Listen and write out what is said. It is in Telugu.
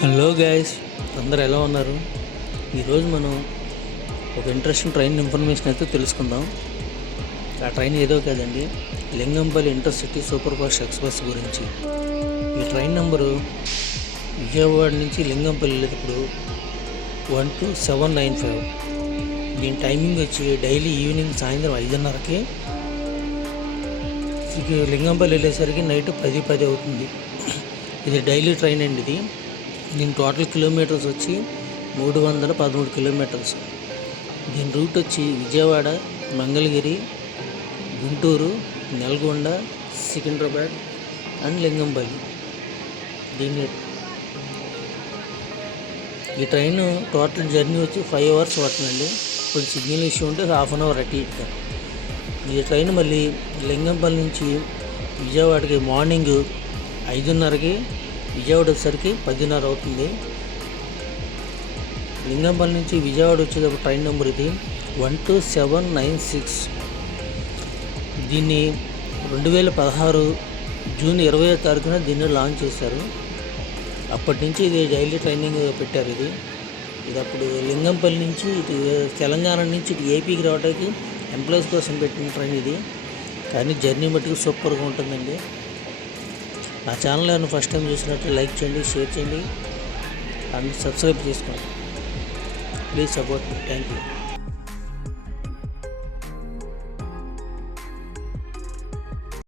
హలో గైస్, అందరు ఎలా ఉన్నారు? ఈరోజు మనం ఒక ఇంట్రెస్టింగ్ ట్రైన్ ఇన్ఫర్మేషన్ అయితే తెలుసుకుందాం. ఆ ట్రైన్ ఏదో కాదండి, Lingampalli intercity super fast express గురించి. ఈ ట్రైన్ నెంబరు విజయవాడ నుంచి లింగంపల్లి వెళ్ళేటప్పుడు 12795. దీని టైమింగ్ వచ్చి డైలీ ఈవినింగ్ సాయంత్రం 5:30కి, లింగంపల్లి వెళ్ళేసరికి నైట్ 10:10 అవుతుంది. ఇది డైలీ ట్రైన్ అండి. దీని టోటల్ కిలోమీటర్స్ వచ్చి 313 కిలోమీటర్స్. దీని రూట్ వచ్చి విజయవాడ, మంగళగిరి, గుంటూరు, నల్గొండ, సికింద్రాబాద్ అండ్ లింగంపల్లి. ఈ ట్రైన్ టోటల్ జర్నీ వచ్చి 5 hours పడుతుందండి. ఇప్పుడు సిగ్నల్ ఇష్యూ ఉంటే 1/2 hour అటు ఇటుగా. ఈ ట్రైన్ మళ్ళీ లింగంపల్లి నుంచి విజయవాడకి మార్నింగ్ 5:30కి, విజయవాడ వచ్చేసరికి 10:30 అవుతుంది. లింగంపల్లి నుంచి విజయవాడ వచ్చేటప్పుడు ట్రైన్ నెంబర్ ఇది 12796. దీన్ని 2016 జూన్ 20వ తారీఖున దీన్ని లాంచ్ చేశారు. అప్పటి నుంచి ఇది డైలీ ట్రైనింగ్ పెట్టారు. ఇది అప్పుడు లింగంపల్లి నుంచి ఇటు తెలంగాణ నుంచి ఇటు ఏపీకి రావడానికి ఎంప్లాయీస్ కోసం పెట్టిన ట్రైన్ ఇది. కానీ జర్నీ మట్టుకు సూపర్గా ఉంటుందండి. నా ఛానల్ ఏమైనా ఫస్ట్ టైం చూసినట్టు లైక్ చేయండి, షేర్ చేయండి అండ్ సబ్స్క్రైబ్ చేసుకోండి. Please support me. Thank you.